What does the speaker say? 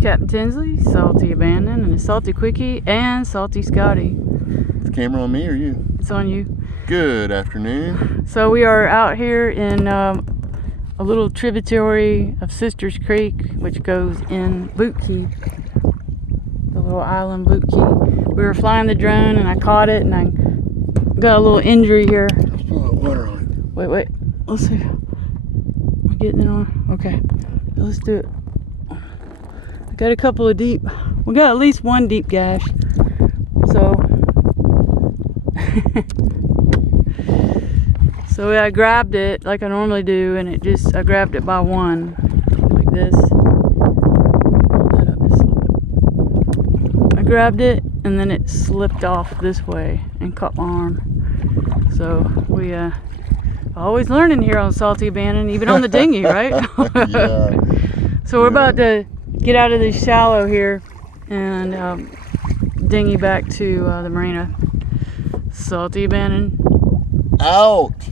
Captain Tinsley, Salty Abandon, and Salty Quickie, and Salty Scotty. Is the camera on me or you? It's on you. Good afternoon. So we are out here in a little tributary of Sisters Creek, which goes in Boot Key, the little island Boot Key. We were flying the drone and I caught it and I got a little injury here. Let's put a little water on it. Wait, let's see. Am I getting it on? Okay, let's do it. I got a couple of deep, we got at least one deep gash. So, so I grabbed it like I normally do, and I grabbed it by one, like this. Hold that up just a little bit. I grabbed it, and then it slipped off this way and caught my arm. So we always learning here on Salty Abandon, even on the dinghy, right? Yeah. So we're about to get out of this shallow here and dinghy back to the marina. Salty Abandon. Out.